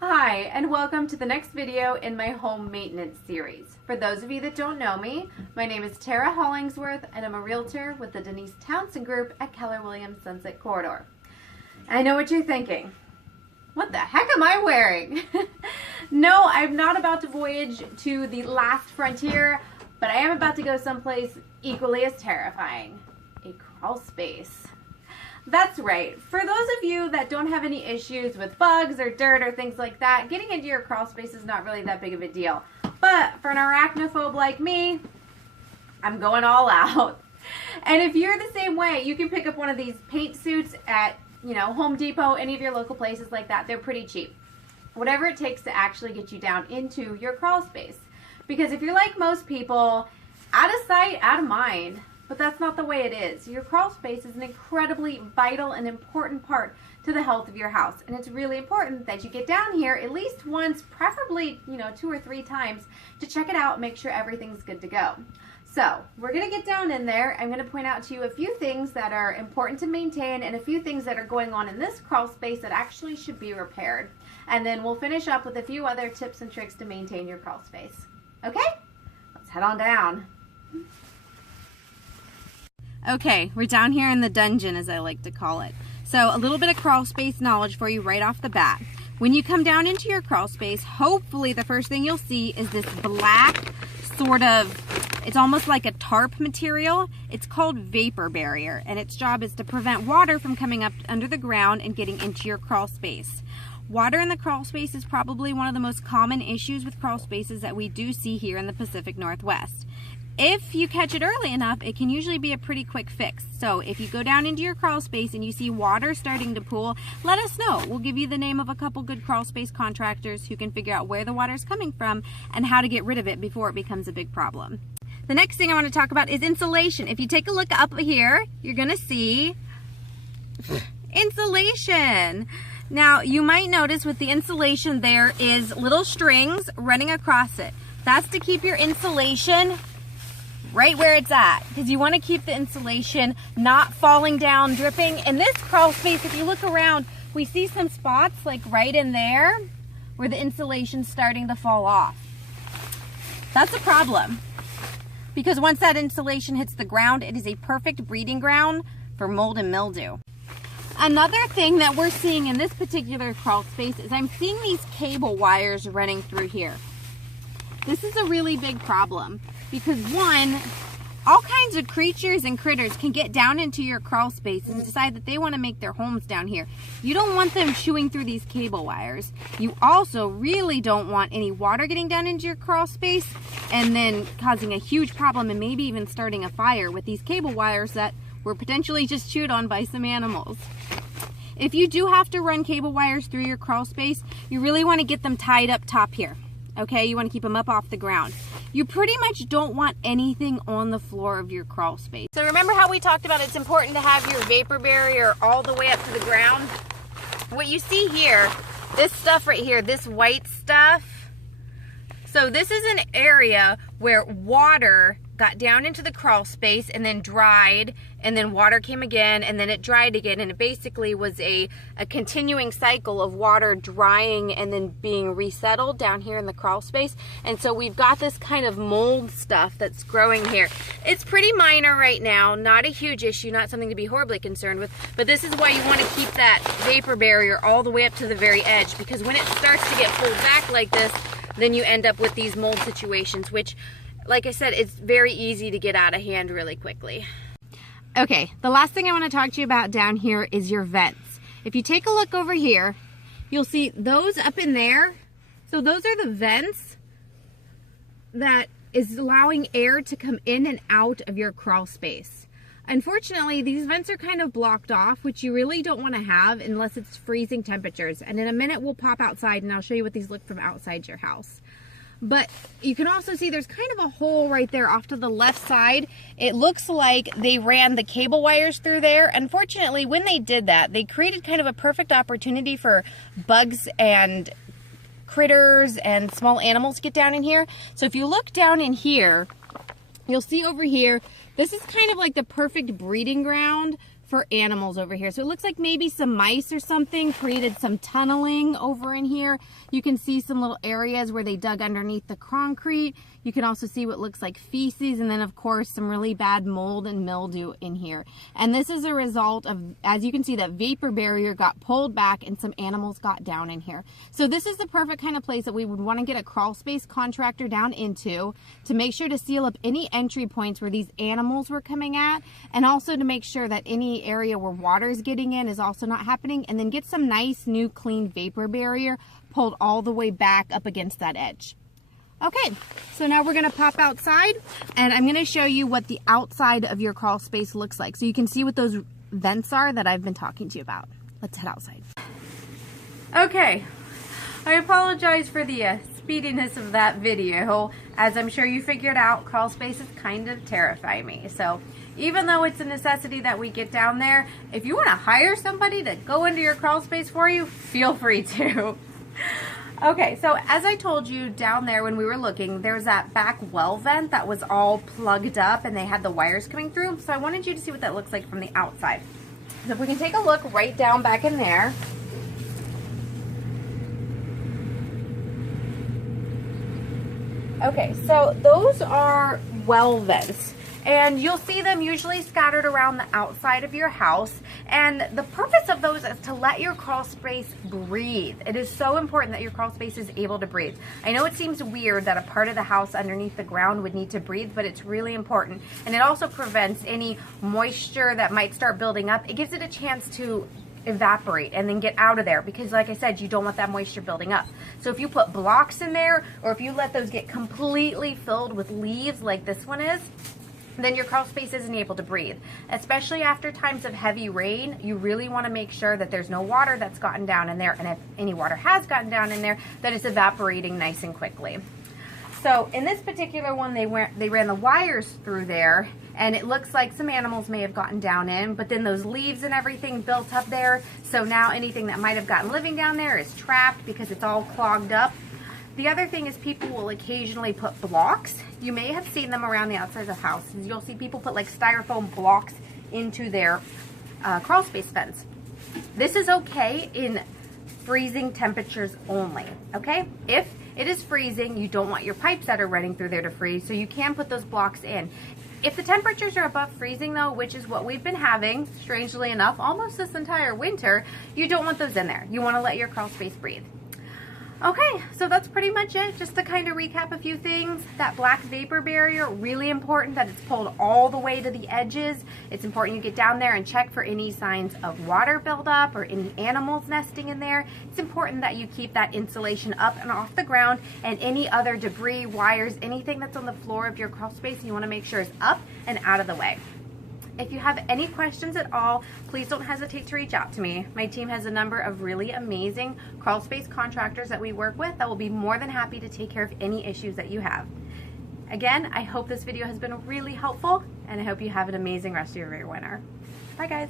Hi, and welcome to the next video in my home maintenance series. For those of you that don't know me, my name is Tara Hollingsworth, and I'm a realtor with the Denise Townsend group at Keller Sunset Corridor. I know what you're thinking. What the heck am I wearing? No, I'm not about to voyage to the last frontier, but I am about to go someplace equally as terrifying. A crawl space. That's right. For those of you that don't have any issues with bugs or dirt or things like that, getting into your crawl space is not really that big of a deal. But for an arachnophobe like me, I'm going all out. And if you're the same way, you can pick up one of these paint suits at, Home Depot, any of your local places like that. They're pretty cheap. Whatever it takes to actually get you down into your crawl space. Because if you're like most people, out of sight, out of mind. But that's not the way it is. Your crawl space is an incredibly vital and important part to the health of your house. And it's really important that you get down here at least once, preferably, 2 or 3 times, to check it out and make sure everything's good to go. So we're going to get down in there. I'm going to point out to you a few things that are important to maintain and a few things that are going on in this crawl space that actually should be repaired. And then we'll finish up with a few other tips and tricks to maintain your crawl space. Okay? Let's head on down. Okay, we're down here in the dungeon, as I like to call it. So a little bit of crawl space knowledge for you right off the bat. When you come down into your crawl space, hopefully the first thing you'll see is this black sort of, it's almost like a tarp material. It's called vapor barrier, and its job is to prevent water from coming up under the ground and getting into your crawl space. Water in the crawl space is probably one of the most common issues with crawl spaces that we do see here in the Pacific Northwest. If you catch it early enough, it can usually be a pretty quick fix. So if you go down into your crawl space and you see water starting to pool, let us know. We'll give you the name of a couple good crawl space contractors who can figure out where the water is coming from and how to get rid of it before it becomes a big problem. The next thing I want to talk about is insulation. If you take a look up here, you're going to see insulation. Now, you might notice with the insulation there is little strings running across it. That's to keep your insulation right where it's at, because you want to keep the insulation not falling down, dripping. In this crawl space, if you look around, we see some spots like right in there where the insulation's starting to fall off. That's a problem, because once that insulation hits the ground, it is a perfect breeding ground for mold and mildew. Another thing that we're seeing in this particular crawl space is I'm seeing these cable wires running through here. This is a really big problem because, one, all kinds of creatures and critters can get down into your crawl space and decide that they want to make their homes down here. You don't want them chewing through these cable wires. You also really don't want any water getting down into your crawl space and then causing a huge problem and maybe even starting a fire with these cable wires that were potentially just chewed on by some animals. If you do have to run cable wires through your crawl space, you really want to get them tied up top here. Okay, you want to keep them up off the ground. You pretty much don't want anything on the floor of your crawl space. So remember how we talked about it's important to have your vapor barrier all the way up to the ground? What you see here, this stuff right here, this white stuff. So this is an area where water got down into the crawl space and then dried, and then water came again, and then it dried again, and it basically was a continuing cycle of water drying and then being resettled down here in the crawl space. And so we've got this kind of mold stuff that's growing here. It's pretty minor right now, not a huge issue, not something to be horribly concerned with, but this is why you want to keep that vapor barrier all the way up to the very edge, because when it starts to get pulled back like this, then you end up with these mold situations, which, like I said, it's very easy to get out of hand really quickly. Okay, the last thing I want to talk to you about down here is your vents. If you take a look over here, you'll see those up in there. So those are the vents that is allowing air to come in and out of your crawl space. Unfortunately, these vents are kind of blocked off, which you really don't want to have unless it's freezing temperatures. And in a minute, we'll pop outside and I'll show you what these look from outside your house. But you can also see there's kind of a hole right there off to the left side. It looks like they ran the cable wires through there. Unfortunately, when they did that, they created kind of a perfect opportunity for bugs and critters and small animals to get down in here. So if you look down in here, you'll see over here, this is kind of like the perfect breeding ground for animals over here. So it looks like maybe some mice or something created some tunneling over in here. You can see some little areas where they dug underneath the concrete. You can also see what looks like feces, and then of course some really bad mold and mildew in here. And this is a result of, as you can see, that vapor barrier got pulled back and some animals got down in here. So this is the perfect kind of place that we would want to get a crawl space contractor down into to make sure to seal up any entry points where these animals were coming at, and also to make sure that any area where water is getting in is also not happening, and then get some nice new clean vapor barrier pulled all the way back up against that edge. Okay, so now we're going to pop outside and I'm going to show you what the outside of your crawl space looks like, so you can see what those vents are that I've been talking to you about. Let's head outside. Okay, I apologize for the speediness of that video. As I'm sure you figured out, crawl spaces kind of terrify me. So even though it's a necessity that we get down there, if you want to hire somebody to go into your crawl space for you, feel free to. Okay, so as I told you down there when we were looking, there's that back well vent that was all plugged up and they had the wires coming through. So I wanted you to see what that looks like from the outside. So if we can take a look right down back in there. Okay, so those are well vents, and you'll see them usually scattered around the outside of your house, and the purpose of those is to let your crawl space breathe. It is so important that your crawl space is able to breathe. I know it seems weird that a part of the house underneath the ground would need to breathe, but it's really important, and it also prevents any moisture that might start building up. It gives it a chance to evaporate and then get out of there, because like I said, you don't want that moisture building up. So if you put blocks in there, or if you let those get completely filled with leaves like this one is, then your crawl space isn't able to breathe. Especially after times of heavy rain, you really want to make sure that there's no water that's gotten down in there, and if any water has gotten down in there, that it's evaporating nice and quickly. So in this particular one, they ran the wires through there, and it looks like some animals may have gotten down in, but then those leaves and everything built up there. So now anything that might have gotten living down there is trapped because it's all clogged up. The other thing is people will occasionally put blocks. You may have seen them around the outside of the house. You'll see people put like styrofoam blocks into their crawl space fence. This is okay in freezing temperatures only, okay? If it is freezing, you don't want your pipes that are running through there to freeze, so you can put those blocks in. If the temperatures are above freezing though, which is what we've been having, strangely enough, almost this entire winter, you don't want those in there. You want to let your crawl space breathe. Okay, so that's pretty much it. Just to kind of recap a few things. That black vapor barrier, really important that it's pulled all the way to the edges. It's important you get down there and check for any signs of water buildup or any animals nesting in there. It's important that you keep that insulation up and off the ground, and any other debris, wires, anything that's on the floor of your crawl space, you want to make sure is up and out of the way. If you have any questions at all, please don't hesitate to reach out to me. My team has a number of really amazing crawl space contractors that we work with that will be more than happy to take care of any issues that you have. Again, I hope this video has been really helpful, and I hope you have an amazing rest of your winter. Bye guys.